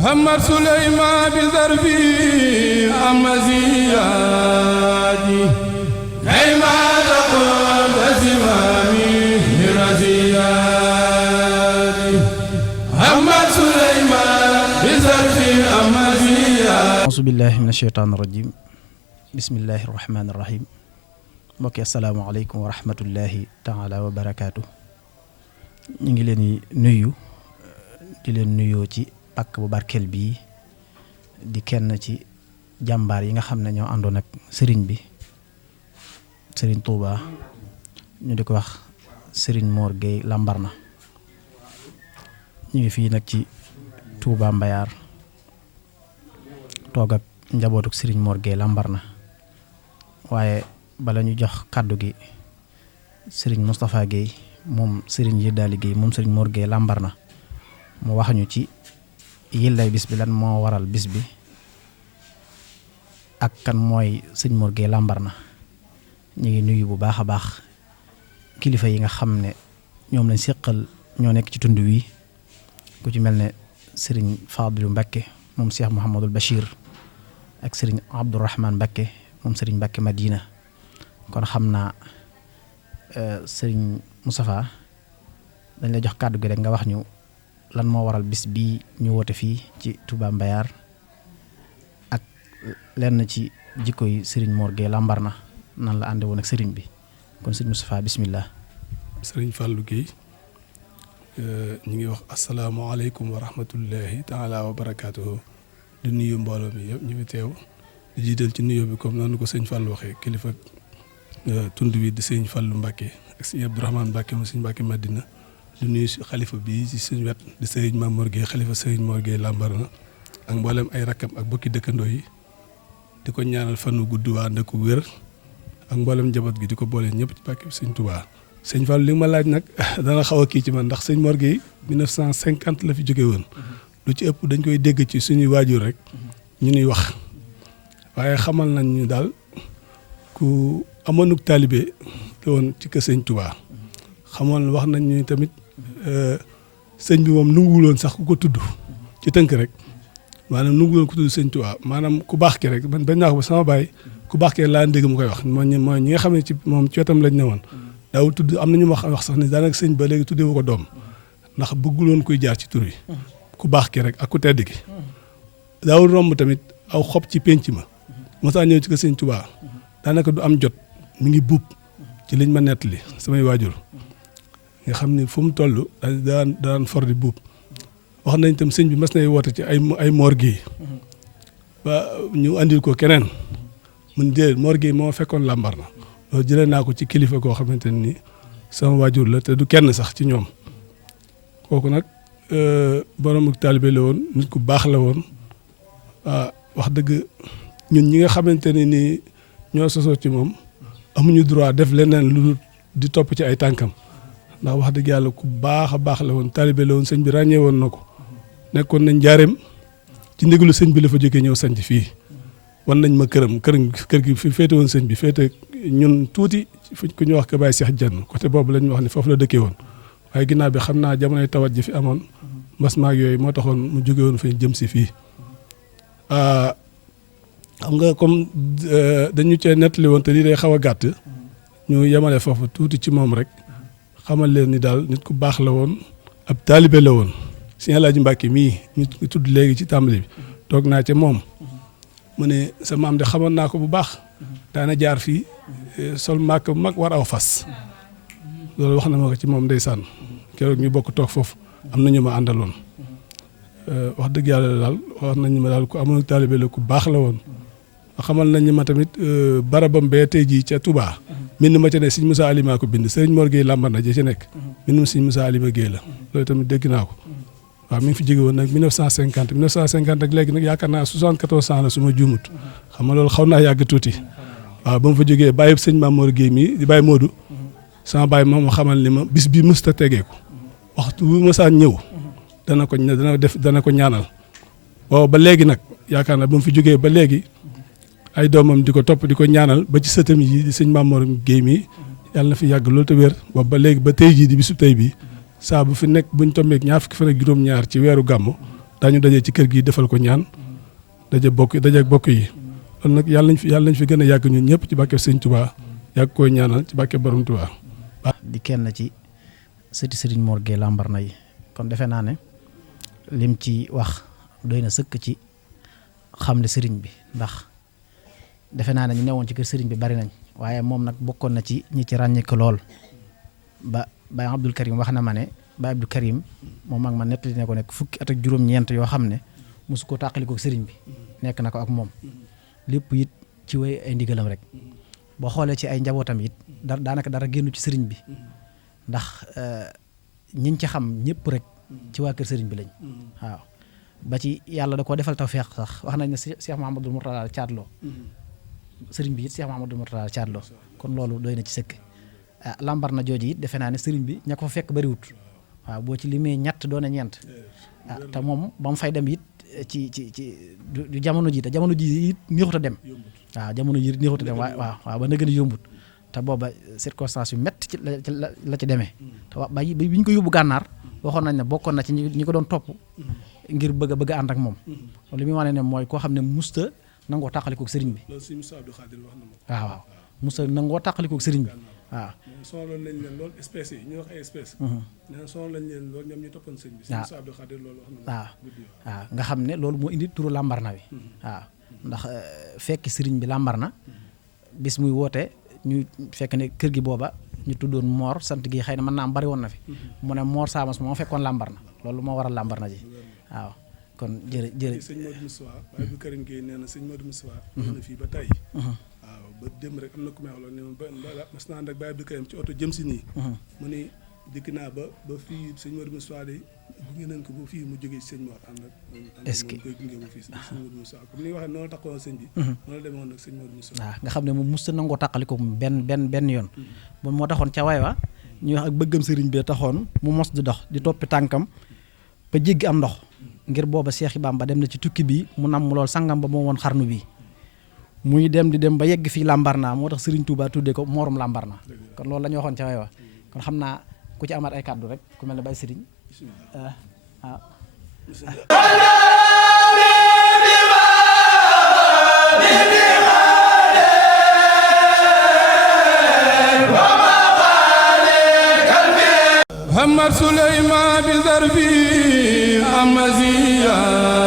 محمد سليمان بزربي أمزيادي كيما تقول زمامي رزيادي محمد سليمان بزربي أمزيادي أعوذ بالله من الشيطان الرجيم بسم الله الرحمن الرحيم mbokki asalaamaaleykum wa rahmatullahi taala wa barakaatu ñu ngi leen di nuyu di leen nuyoo ci pàkk bu barkeel bii di kenn ci jàmbaar yi nga xam ne ñoo àndoon ak sëriñ bi sëriñ Touba ñu di ko wax sëriñ Mor Gueye Lambarna ñu ngi fii nag ci Touba Mbayar toog ak njabootuk sëriñ Mor Gueye Lambarna waaye bala ñu jox kàddu gi sëriñ Moustapha Gueye moom sëriñ Yiddaali Gueye moom sëriñ Mor Gueye Lambarna mu wax ñu ci yillay bis bi lan moo waral bis bi ak kan mooy sëriñ Mor Gueye Lambarna ñu ngi nuyu bu baax a baax kilifa yi nga xam ne ñoom lañ séqal ñoo nekk ci tund wi ku ci mel ne sëriñ Fadilu Mbakke moom Cheikh Mouhamadul Bachir ak sëriñ Abdourahman Mbakke moom sëriñ Mbakke Madina kon xam naa sëriñ Moustapha dañ lay jox kàddu gi rek nga wax ñu lan moo waral bis bii ñu woote fii ci Touba Mbayar ak lenn ci jikko yi sëriñ Mor Gueye Lambarna nan la ànde woon ak sëriñ bi kon sëriñ Moustapha bismillah. sëriñ Fallou Gueye ñu ngi wax asalaamaaleykum wa rahmatullahi taala wa barakaatuhu di nuyu mbooloo mi yëpp ñu fi teew di jiital ci nuyoo bi comme noonu ko sëñ Fallou waxee kilifa tund wi di sëñ Fallou Mbacké ak sëñ Abdourahmane Mbacké mu sëñ Mbacké Madina di nuyu xalifa bi ci suñu wet di sëriñ Mame Mor Gueye xalifa sëriñ Mor Gueye Lambarna ak mboolem ay rakkam ak bokki dëkkandoo yi di ko ñaanal fanu gudd waa ndëkku wér ak mboolem njaboot gi di ko boole ñëpp ci bàkki sëñ Touba. sëñ Fallou li nga ma laaj nag dana xaw a kii ci man ndax sëñ Mor Gueye 1950 la fi jóge woon lu ci ëpp dañ koy dégg ci suñuy waajur rek ñu ñuy wax waaye xamal nañ ñu daal ku amoonuk taalibe la woon ci kër sëñ Touba xamoon wax nañ ñu tamit sëñ bi moom nanguwuloon sax ku ko tudd ci tënk rek maanaam nanguwuloon ku tudd sëñ Touba maanaam ku baax ki rek man bañ naa ko ba sama baay ku baax ki laa dégg mu koy wax mooy ñi nga xam ne ci moom ci wetam lañ ne woon daawul tudd am na ñu wax sax ni daanaka sëñ ba léegi tuddee wu ko doom ndax bëgguloon kuy jaar ci tur yi ku baax ki rek ak ku tedd ki daawul romb tamit aw xob ci penc ma mosaa ñëw ci kër sëñ Touba daanaka du am jot mi ngi buub ci liñ ma nettali samay waajur nga xam ni fu mu toll daan for di buub wax nañ tam sëñ bi mas nay woote ci ay Mor Gueye ba ñu andil ko keneen mun déedéet Mor Gueye moo fekkoon Lambarna loolu jëlee naa ko ci kilifa koo xamante ni sama waajur la te du kenn sax ci ñoom kooku nag borom taalibe la woon nit ku baax la woon wax dëgg ñun ñi nga xamante ne ni ñoo sosoo ci moom amuñu droit def leneen lu di topp ci ay tànkam ndax wax dëgg yàlla ku baax a baax la woon taalibe la woon sëñ bi ràññee woon na ko nekkoon nañ njaareem ci ndigalu sëñ bi la fa jógee ñëw sanc fii wan nañ ma kër gi fi féete woon sëñ bi féete ñun tuuti fu ku ñu wax ko Baye Cheikh Dieng côté boobu lañ wax ni foofu la dëkkee woon waaye ginnaaw bi xam naa jamonoy tawat ji fi amoon mbas maag yooyu moo taxoon mu jóge woon fi jëm si fii xam nga comme dañu cee nettali woon te lii day xaw a gàtt ñu yemale foofu tuuti ci moom rek xamal leen ni daal nit ku baax la woon ab taalibe la woon Sëñ Alaaji Mbàkke mii ñu tudd léegi ci tàmbali bi toog naa ca moom mu ne sa maam de xamoon naa ko bu baax daana jaar fii sol màkk bu mag war aw fas loolu wax na ma ko ci moom ndeysaan keroog ñu bokk toog foofu am na ñu ma àndaloon wax dëgg yàlla daal wax nañu ma daal ku amoon taalibe la ku baax la woon xamal nañu ma tamit barabam bee tey jii ca Touba mbind ma ca ne sëñ Moussa Alima ko bind sëriñ Mor Gueye Lambarna ji ci nekk mbindum sëñ Moussa Alima Gueye la loolu tamit dégg naa ko waaw mi ngi fi jóge woon nag 1950 ak léegi nag yaakaar naa 74 ans la su ma juumut xam nga loolu xaw naa yàgg tuuti waaw ba mu fa jógee bàyyi sëñ Mame Mor Gueye mii di bàyyi Modou sama bàyyi moom ma xamal ni ma bis bi mësta tegeeku waxtu bu mësaan ñëw dana ko ñaanal waaw ba léegi nag yaakaar naa ba mu fi jógee ba léegi ay doomam di ko topp di ko ñaanal ba ci sëtam yi di sëñ Mame Mor Gueye mii yàlla na fi yàgg loolu te wér boobu ba léegi ba tey jii di bisu tey bi saa bu fi nekk buñ tombeek ñaar fukki fan ak juróom-ñaar ci weeru gàmmu daañu daje ci kër gi defal ko ñaan daje ak bokk yi kon nag yàlla nañ fi gën a yàgg ñun ñëpp ci bàkke sëñ Touba yàgg koy ñaanal ci bàkke borom Touba. di kenn ci sëti Serigne Mor Gueye Lambaréné yi kon defe naa ne lim ci wax doy na sëkk ci xam ne Serigne bi ndax defe naa ne ñu newoon ci kër Serigne bi bari nañ waaye moom nag bokkoon na ci ñi ci ràññeeku lool ba Baye Abdou Karim wax na ma ne Baye Abdou Karim moom ak ma nettali ne ko nekk fukki at ak juróom-ñeent yoo xam ne mosu koo tàqalikoo Serigne bi nekk na ko ak moom lépp it ci way ay ndigalam rek boo xoolee ci ay njabootam it daanaka dara génnu ci Serigne bi ndax ñiñ ci xam ñëpp rek ci waa kër Serigne bi lañ waaw ba ci yàlla da koo defal tawfeex sax wax nañ ne Cheikh Mahamadou Mourtada caatloo Serigne bi it Cheikh Mahamadou Mourtada caatloo kon loolu doy na ci sëkk Lambaréné jooju it defe naa ne Serigne bi ña ko fa fekk bariwut waaw boo ci limee ñett doone ñeent te moom ba mu fay dem it ci du jamono ji te jamono ji it neexut a dem waaw jamono ji neexut a dem waaw ba na gën a yombut te booba circonstance yu métti ci la ci demee te ba bi ñu ko yóbbu gànnaar waxoon nañ ne bokkoon na ci ñi ko doon topp ngir bëgg a ànd ak moom li muy wane ne mooy koo xam ne musta nangoo tàqalikook sëriñ bi waaw musta nangoo tàqalikook sëriñ bi waaw sonaloon nañ leen lool espèces yi ñu wax ay espèces nee sonal lañ leen lool ñoom ñu toppoon sëñ bi sëñ Abdou Khadir loolu wax na waaw nga xam ne loolu moo indi turu Lambaréné bi waaw ndax fekki sëriñ bi Lambaréné bis muy woote ñu fekk ne kër gi booba ñu tuddoon Mor sant gi xëy na mën naa am bari woon na fi mu ne Mor Samas moo fekkoon Lambaréné loolu moo waral Lambaréné ji waaw kon jërë sëñ Modou Moustapha Baye Abdou Karim Gueye nee na sëñ Modou Moustapha na fii ba tey waaw ba dem rek am na ku may wax loolu ne ma mas naa ànd ak Baye Abdou Karim ci oto jëm si nii mu ni dikk naa ba fii sëñ Modou Moustapha de gunge nañ ko ba fii mu jógee sëñ Mor ànd ak est-ce que koy gunge ba fii sëñ Modou Moustapha comme ni nga waxee noonu taxawoon sëñ bi noonu la demoon nag sëñ Modou Moustapha waaw nga xam ne moom musta nangoo tàqali ko benn yoon moom moo taxoon ca way wa ñuy wax ak bëggam sëriñ bi taxoon mu mos di dox di toppi tànkam ba jéggi am ndox ngir booba Seex Bamba dem na ci tukki bi mu nam lool sangam ba moo woon xarnu bi muy dem di dem ba yegg fii Lambaréné moo tax Serigne Touba tuddee ko Morum Lambaréné kon loolu la ñu waxoon ca way wa kon xam naa ku ci amaat ay kàddu rek ku mel ne Baye Serigne waaw Muhammad Suleyman bi zarfi amaziyadi